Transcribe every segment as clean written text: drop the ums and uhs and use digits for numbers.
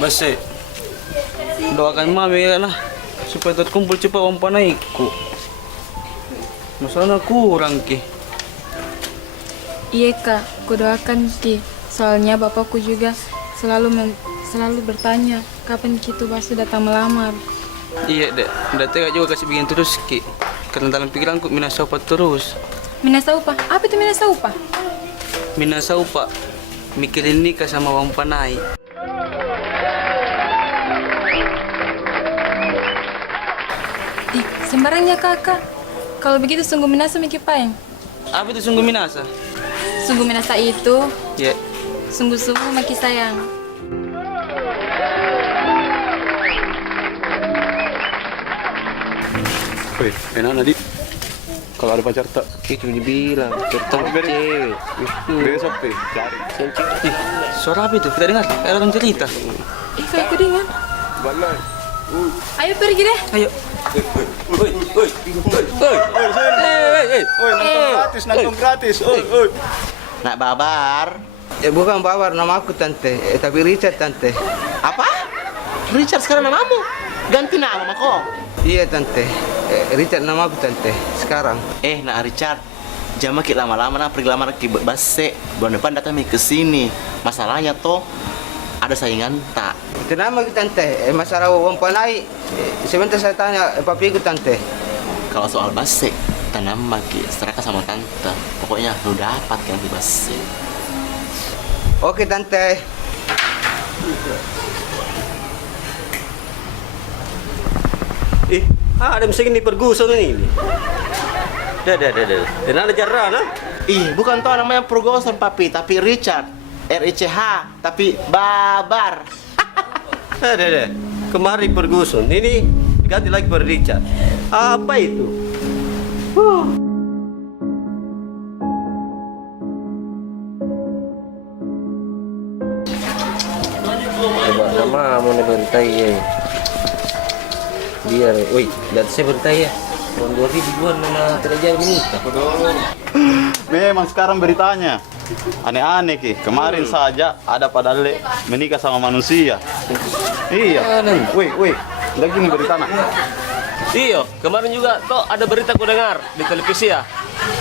Basi, doakan mami lah supaya terkumpul cepat uang panaiku. Masalahnya kurang ki. Iya kak, kudoakan ki. Soalnya bapakku juga selalu bertanya kapan Kitu Basu datang melamar. Iya dek, udah tega juga kasih bikin terus ki. Karena dalam pikiranku mina saupa terus. Mina saupa? Apa itu mina saupa? Mina saupa, mikirin nikah sama uang panai. Ih, sembarangnya kakak. Kalau begitu sungguh minasa Miki Paeng. Apa itu sungguh minasa? Sungguh minasa itu Ya, sungguh-sungguh Maki sayang. Woi, enak Nadi. Kalau ada pacar tak? itu dibilang tertarik cewek. Besok deh, cari. Ih, suara apa itu? Kita dengar, kayak orang cerita. Ih, kayak aku dengar. Balai. Ayo pergi deh. Ayo. Woi, nonton gratis. Oi. Nak babar. Bukan Babar, nama aku tante, tapi Richard tante. Apa? Richard sekarang namamu? Ganti nama kok. Iya tante, Richard nama aku tante, sekarang. Nak Richard. Jangan makin lama-lama nak pergi lamar ke Base. Bulan depan datang ke sini. Masalahnya toh ada saingan tak? Itu nama aku tante, masalah uang panai. Sebentar saya tanya, papi aku tante. Kalau soal Base, tanam maki serahkan sama tante. Pokoknya lu dapat kan di Base. Oke tante. Ada misalnya di perguson ini. Dah. Dan ada jarang, nah? Bukan toh namanya Pergoson papi, tapi Richard. RICH, tapi babar. Dah. Kemari perguson. Ini ganti lagi per Richard. Apa itu? Coba sama mau bentai ya. Biar, woi, lihat saya bentai ya. Tahun 2000-an mana terjadi menikah. Memang sekarang beritanya aneh-aneh ki. Kemarin saja ada padahal menikah sama manusia. Iya. Woi. Lagi nih beritanya. Iya, kemarin juga toh ada berita ku dengar di televisi ya.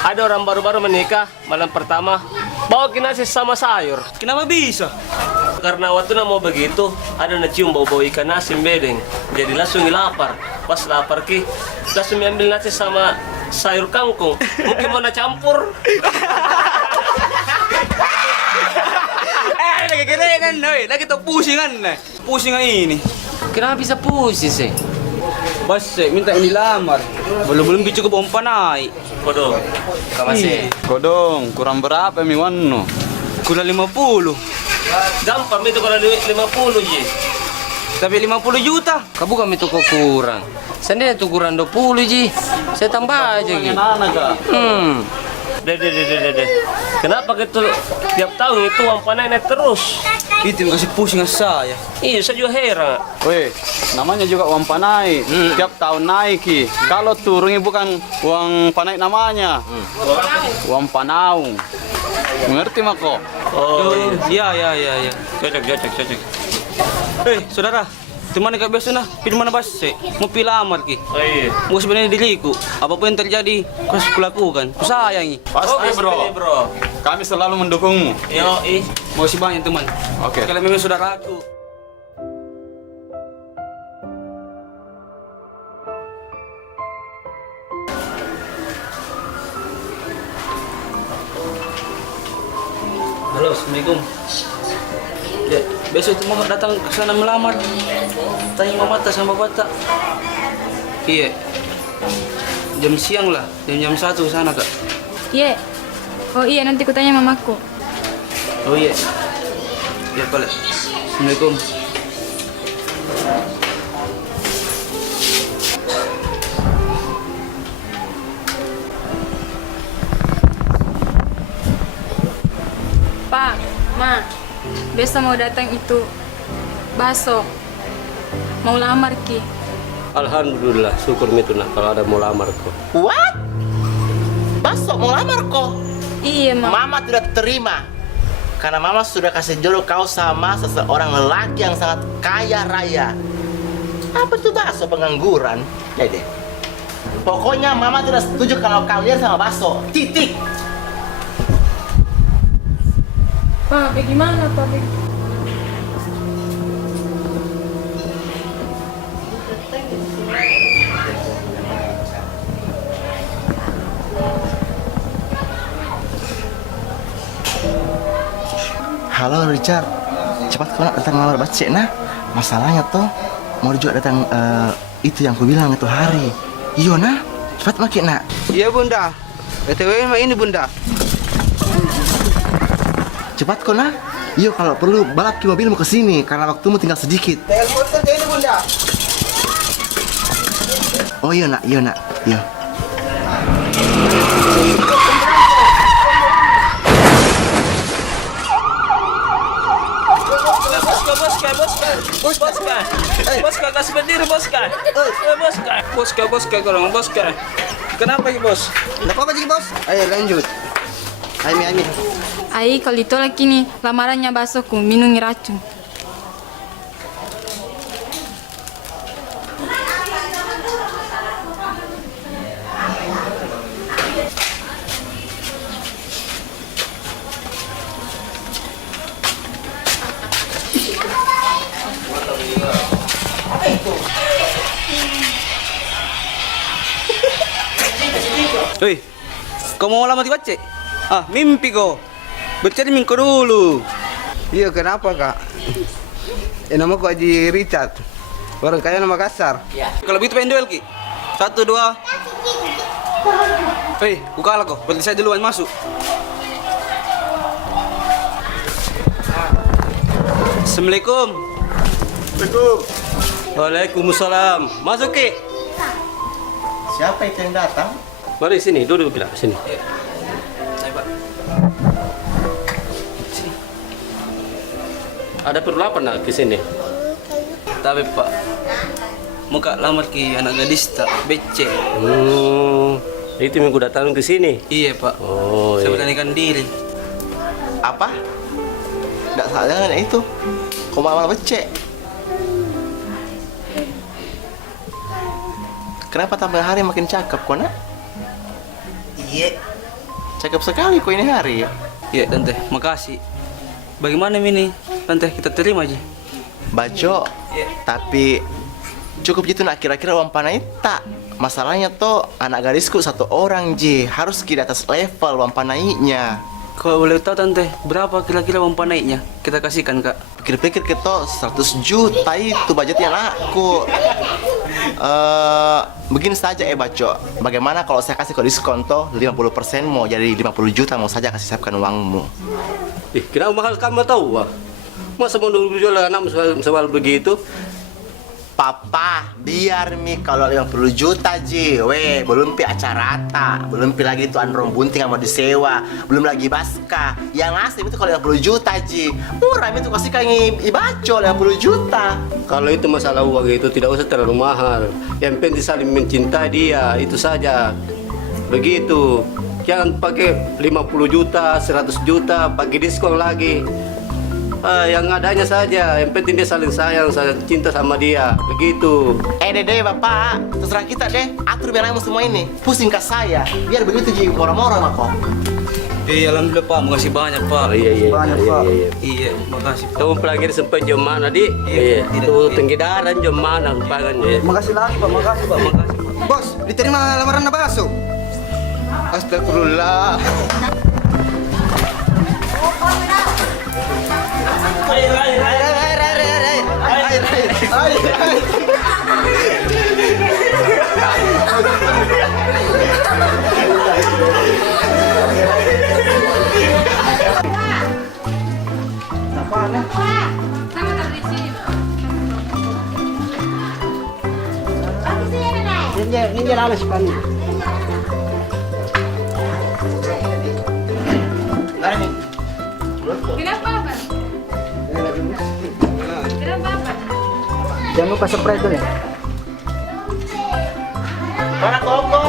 Ada orang baru-baru menikah malam pertama bawa nasi sama sayur. Kenapa bisa? Karena waktu mau begitu ada cium bau-bau ikan asin bedeng. Jadi langsung lapar. Pas lapar ki langsung ambil nasi sama sayur kangkung. Mungkin mau campur. Lagi kerengan, lagi tuh pusingan, pusingan ini. Kenapa bisa pusing sih? Bas, minta ini lamar. Belum cukup uang panai. Kodong, kamasih. Kodong, kurang berapa mi wano? Kurang 50. Gampang itu kalau 50 ji. Tapi 50 juta. Kamu kami tuh kok kurang. Sendiri tuh kurang 20 ji. Saya tambah aja gitu. Deh. Kenapa gitu tiap tahun itu uang panai naik terus? Itu yang kasih pusing saya. Iya, saya juga heran. Weh, namanya juga uang panai. Tiap tahun naik ki. Kalau turun ini bukan uang panai namanya. Uang panaung. Mengerti mako? Oh, Iya. cocok. Saudara, teman kak biasa nah, pilih mana bas? Mau pilih lamar ki. Oh iya. Mau sebenarnya diriku, apapun yang terjadi, harus kulakukan. Kusayangi. Pasti bro. Kami selalu mendukungmu. Yo, Mau si banyak teman. Oke. Kalian memang saudaraku. Halo, assalamualaikum. Ya, besok itu mau datang ke sana melamar. Tanya mama tak sama bapak tak? Iya. Jam siang lah, jam 1 sana kak. Iya. Oh iya, nanti kutanya mamaku. Oh iya. Ya boleh. Assalamualaikum. Pak, Ma, besok mau datang itu Baso. Mau lamar ki. Alhamdulillah, syukur itu nak kalau ada mau lamar kok. What? Basok mau lamar kok. Iya, Ma. Mama tidak terima. Karena mama sudah kasih jodoh kau sama seseorang lelaki yang sangat kaya raya. Apa tuh bakso pengangguran? Dede. Pokoknya mama tidak setuju kalau kalian sama bakso. Titik. Pak, bagaimana Pak? Halo Richard, cepat kau nak datang ngelamar Bacek nah. Masalahnya tuh mau juga datang itu yang ku bilang itu hari. Iyo nah, cepat makin nak. Iya bunda. BTW ini bunda. Cepat kau nah. Iyo kalau perlu balap ke mobilmu ke sini karena waktumu tinggal sedikit. Telepon saja ini bunda. Oh iya nak, iya nak, iya. Boska, kasih berdiri, Boska. Boska, golong, Boska. Kenapa ini, Bos? Kenapa apa bos? Ayo lanjut. Ami. Ai, kalau ditolak ini lamarannya baksoku minum racun. Hei, kau mau lama di Bacek? Ah, mimpi kau. Bercermin kau dulu. Iya kenapa kak? Nama ku Haji Richard. Orang kaya nama kasar. Kalau begitu pengen duel, Ki. 1, 2. Hei, ku kalah kau. Berarti saya duluan masuk. Assalamualaikum. Waalaikumsalam. Masuk Ki. Siapa itu yang datang? Mari sini, duduk kita sini. Saya, Pak. Ada perlu apa nak ke sini? Tapi, Pak. Muka lamar ki anak gadis tak becek. Itu minggu datang ke sini. Iya, Pak. Oh, Saya iya. beranikan diri. Apa? Nggak salah dengan itu. Kau malah becek. Kenapa tambah hari makin cakep kau nak? Iya. Cakep sekali kau ini hari ya. Iya, Tante. Makasih. Bagaimana ini, Tante? Kita terima aja. Bajo. Tapi cukup gitu nak kira-kira uang panai tak. Masalahnya tuh anak gadisku 1 orang Ji. Harus di atas level uang panainya. Kalau boleh tahu, Tante, berapa kira-kira uang naiknya? Kita kasihkan, Kak. Pikir-pikir kita 100 juta itu budgetnya anakku. Begini saja Baco. Bagaimana kalau saya kasih kau diskon toh 50% mau jadi 50 juta mau saja kasih siapkan uangmu. Kenapa mahal kamu tahu? Masa mau jual anak soal begitu? Papa, biar mi kalau 50 juta Ji, belum pi acara rata, belum pi lagi itu androng bunting yang mau disewa, belum lagi baska. Yang asli itu kalau 50 juta Ji, murah itu kasih kangi Ibaco 50 juta. Kalau itu masalah uang itu tidak usah terlalu mahal. Yang penting saling mencintai dia, itu saja. Begitu. Jangan pakai 50 juta, 100 juta, pakai diskon lagi. Yang adanya saja, yang penting dia saling sayang, saling cinta sama dia, begitu. Dede bapak, terserah kita deh, atur biar semua ini. Pusing ke saya, biar begitu Ji, murah-murah mako. Iya, alhamdulillah, Pak. Makasih banyak, Pak. Iya. Iya, makasih, Pak. Kamu pelanggan sampai jam mana, Di? Iya. Itu tenggidaran jam mana, pangan ya. Makasih lagi pak, makasih pak. Bos, diterima lamaran bakso. Astagfirullah. Ini lalas pan. Kenapa, Pak? Kenapa, Pak? Jangan lupa spray itu nih. Mana koko?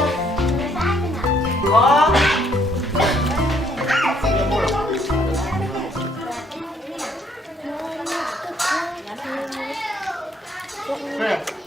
Oke.